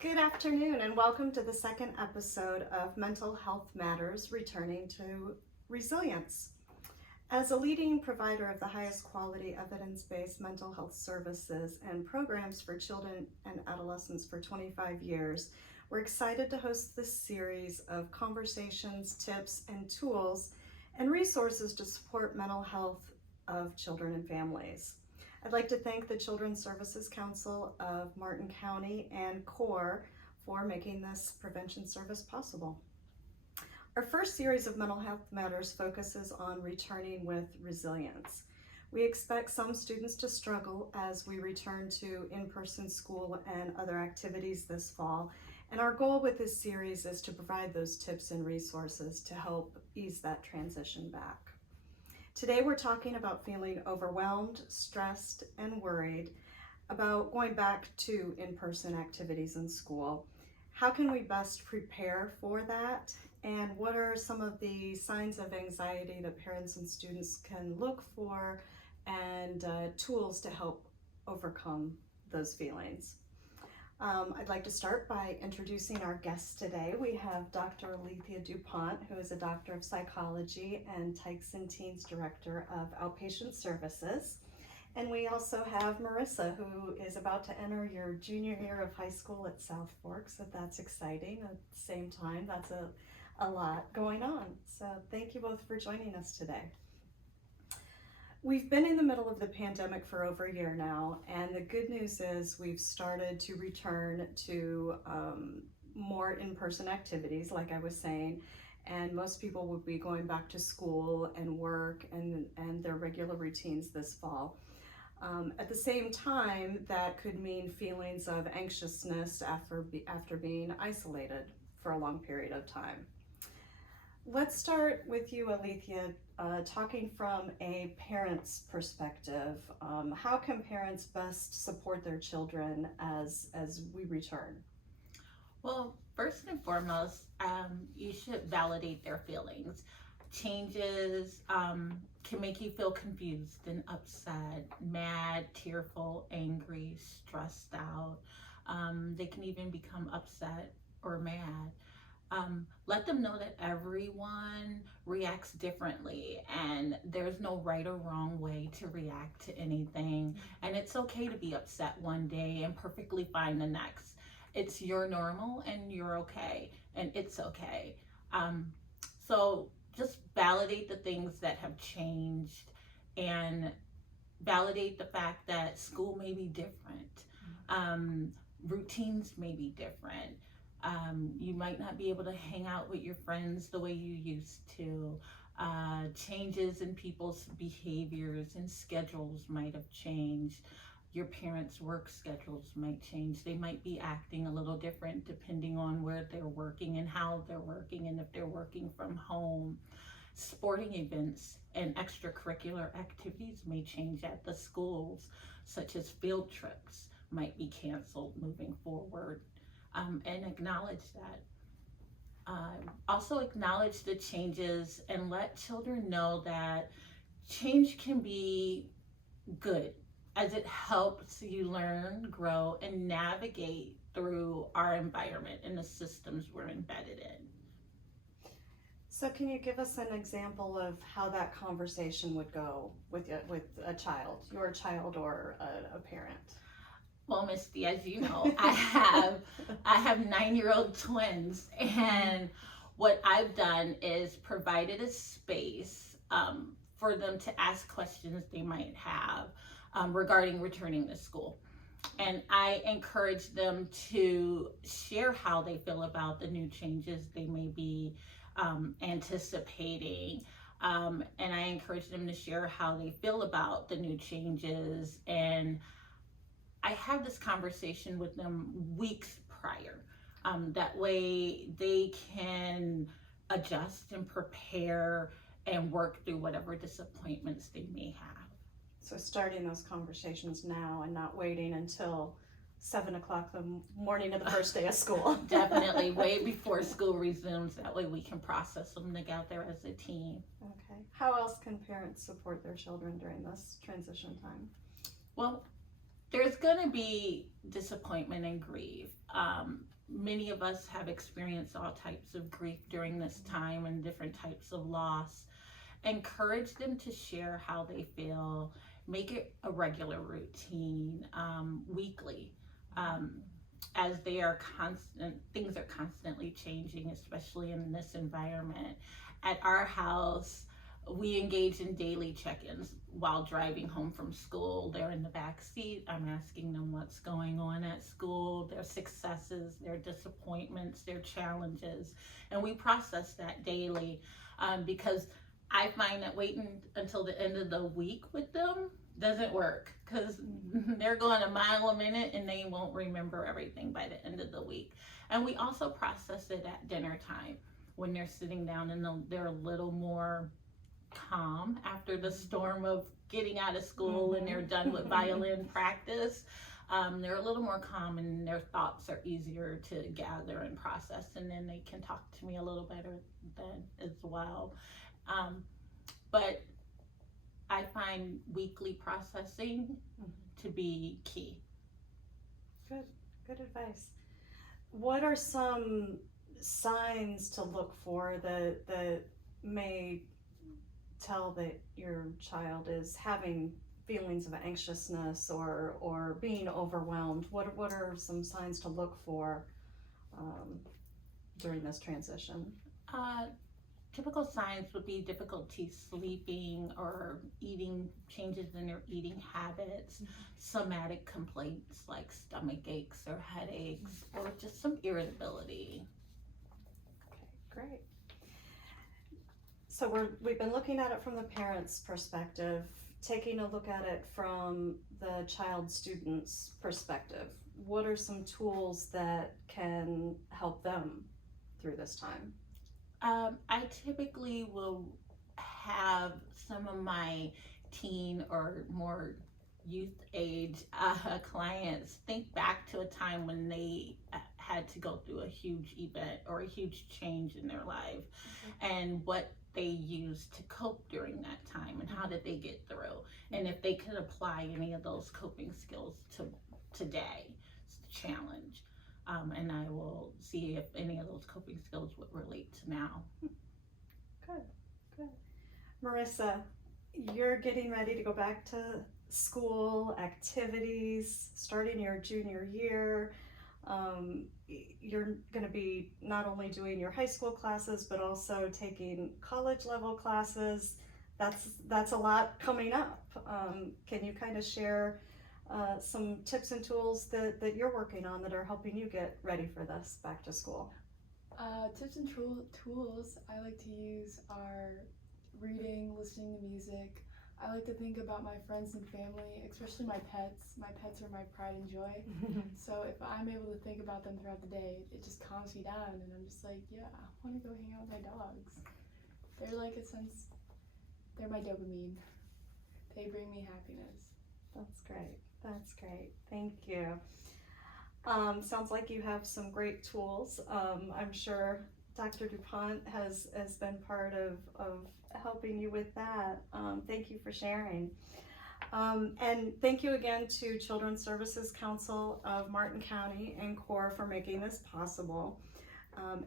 Good afternoon and welcome to the second episode of Mental Health Matters, Returning to Resilience. As a leading provider of the highest quality evidence-based mental health services and programs for children and adolescents for 25 years, we're excited to host this series of conversations, tips, and tools and resources to support mental health of children and families. I'd like to thank the Children's Services Council of Martin County and CORE for making this prevention service possible. Our first series of Mental Health Matters focuses on returning with resilience. We expect some students to struggle as we return to in-person school and other activities this fall, and our goal with this series is to provide those tips and resources to help ease that transition back. Today we're talking about feeling overwhelmed, stressed, and worried about going back to in-person activities in school. How can we best prepare for that? And what are some of the signs of anxiety that parents and students can look for and tools to help overcome those feelings? I'd like to start by introducing our guests today. We have Dr. Alethea DuPont, who is a doctor of psychology and Tykes&Teens director of outpatient services. And we also have Marissa, who is about to enter your junior year of high school at South Fork, so that's exciting. At the same time, that's a lot going on. So thank you both for joining us today. We've been in the middle of the pandemic for over a year now, and the good news is we've started to return to more in-person activities, like I was saying, and most people will be going back to school and work and their regular routines this fall. At the same time, that could mean feelings of anxiousness after being isolated for a long period of time. Let's start with you, Alethea, talking from a parent's perspective. How can parents best support their children as we return? Well, first and foremost, you should validate their feelings. Changes can make you feel confused and upset, mad, tearful, angry, stressed out. They can even become upset or mad. Let them know that everyone reacts differently and there's no right or wrong way to react to anything. And it's okay to be upset one day and perfectly fine the next. It's your normal and you're okay and it's okay. So just validate the things that have changed and validate the fact that school may be different. Routines may be different. You might not be able to hang out with your friends the way you used to. Changes in people's behaviors and schedules might have changed. Your parents' work schedules might change. They might be acting a little different depending on where they're working and how they're working and if they're working from home. Sporting events and extracurricular activities may change at the schools, such as field trips might be canceled moving forward. And acknowledge that. Also acknowledge the changes and let children know that change can be good as it helps you learn, grow, and navigate through our environment and the systems we're embedded in. So can you give us an example of how that conversation would go with a child, your child or a parent? Well, Misty, as you know, I have 9-year-old twins, and what I've done is provided a space for them to ask questions they might have regarding returning to school. And I encourage them to share how they feel about the new changes they may be anticipating. And I encourage them to share how they feel about the new changes, and I had this conversation with them weeks prior. That way they can adjust and prepare and work through whatever disappointments they may have. So starting those conversations now and not waiting until 7 o'clock the morning of the first day of school. Definitely way before school resumes. That way we can process them together as a team. Okay. How else can parents support their children during this transition time? Well, There's going to be disappointment and grief. Many of us have experienced all types of grief during this time and different types of loss. Encourage them to share how they feel. Make it a regular routine, weekly. As they are things are constantly changing, especially in this environment. At our house, we engage in daily check-ins while driving home from school. They're in the back seat. I'm asking them what's going on at school, their successes, their disappointments, their challenges, and we process that daily, because I find that waiting until the end of the week with them doesn't work, because they're going a mile a minute and they won't remember everything by the end of the week. And we also process it at dinner time when they're sitting down and they're a little more calm after the storm of getting out of school and they're done with violin practice. They're a little more calm and their thoughts are easier to gather and process, and then they can talk to me a little better then as well. But I find weekly processing to be key. Good advice. What are some signs to look for that may tell that your child is having feelings of anxiousness or being overwhelmed? What are some signs to look for during this transition? Typical signs would be difficulty sleeping or eating, changes in their eating habits, somatic complaints like stomach aches or headaches, or just some irritability. Okay, great. So we've been looking at it from the parent's perspective, taking a look at it from the child student's perspective. What are some tools that can help them through this time? I typically will have some of my teen or more youth age clients think back to a time when they had to go through a huge event or a huge change in their life, and what they used to cope during that time and how did they get through, and if they could apply any of those coping skills to today's challenge. And I will see if any of those coping skills would relate to now. Good. Marissa, you're getting ready to go back to school, activities, starting your junior year. You're going to be not only doing your high school classes, but also taking college level classes. That's a lot coming up. Can you kind of share some tips and tools that you're working on that are helping you get ready for this back to school? Tips and tools I like to use are reading, listening to music. I like to think about my friends and family, especially my pets. My pets are my pride and joy. So if I'm able to think about them throughout the day, it just calms me down, and I'm just like, yeah, I want to go hang out with my dogs. They're like they're my dopamine. They bring me happiness. That's great. Thank you. Sounds like you have some great tools. I'm sure Dr. DuPont has been part of helping you with that. Thank you for sharing. And thank you again to Children's Services Council of Martin County and CORE for making this possible.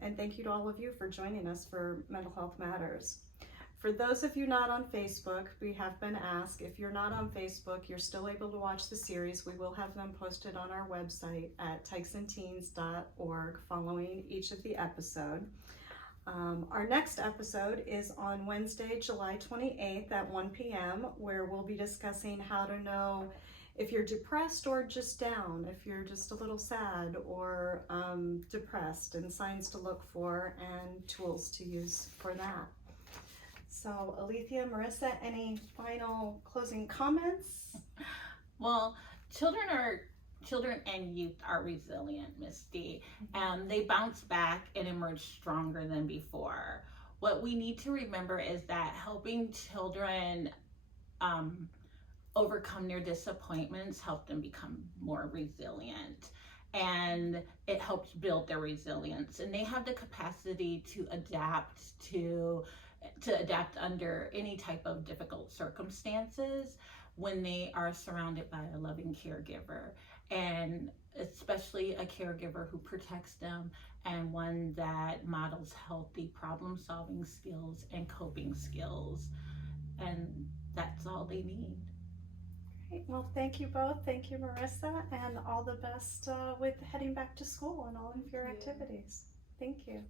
And thank you to all of you for joining us for Mental Health Matters. For those of you not on Facebook, we have been asked, if you're not on Facebook, you're still able to watch the series. We will have them posted on our website at Tykes&Teens.org following each of the episode. Our next episode is on Wednesday, July 28th at 1 p.m., where we'll be discussing how to know if you're depressed or just down, if you're just a little sad or depressed, and signs to look for and tools to use for that. So, Alethea, Marissa, any final closing comments? Well, children and youth are resilient, Misty. They bounce back and emerge stronger than before. What we need to remember is that helping children overcome their disappointments help them become more resilient, and it helps build their resilience, and they have the capacity to adapt under any type of difficult circumstances. when they are surrounded by a loving caregiver, and especially a caregiver who protects them and one that models healthy problem solving skills and coping skills. And that's all they need. Great. Well, thank you both. Thank you, Marissa, and all the best with heading back to school and all of your Thank you. activities. Thank you.